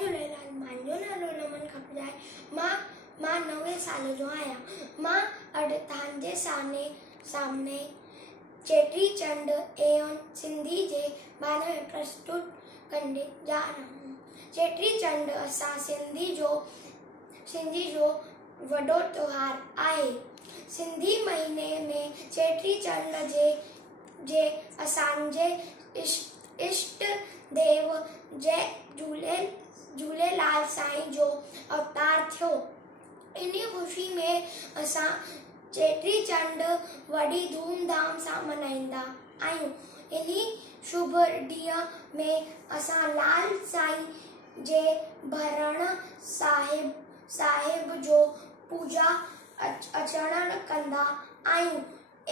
झूलेलाल। मुंहिंजो नालो रमन खपजाए। मां 9 साल जो आहियां। मां अॼु तव्हांजे सामने चेटीचंड ऐं सिंधी जे बारे में प्रस्तुत करने जा रहा हूँ। चेटीचंड असां सिंधी जो वॾो त्योहार आहे। सिंधी महीने में चेटीचंड जे असांजे इष्ट देव जय झूलेलाल साईं जो अवतार थियो। इन खुशी में असां चेटीचंड वॾी धूमधाम सां मनाईंदा आहियूं। इन शुभ ॾींहं में असां लाल साईं जे भरण साहिब जो पूजा अर्चना कंदा आहियूं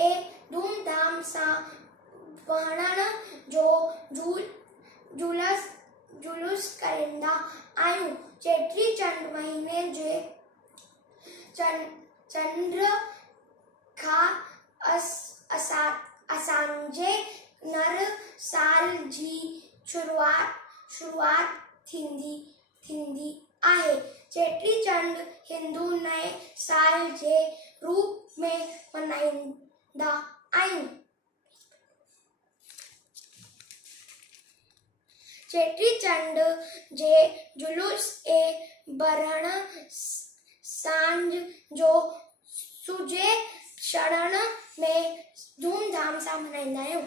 ऐं धूमधाम सां वहण जो जुलूस कंदा आहियूं। चेटीचंड महीने जे चंड खां असांजे नर साल जी शुरुआत थींदी आहे। चेटीचंड हिंदू नए साल जे रूप में मनाईंदा आहियूं। चेटीचंड जे जुलूस ऐं भरण सांझ जो सुजे चढ़ण में धूमधाम सां मनाईंदा आहियूं।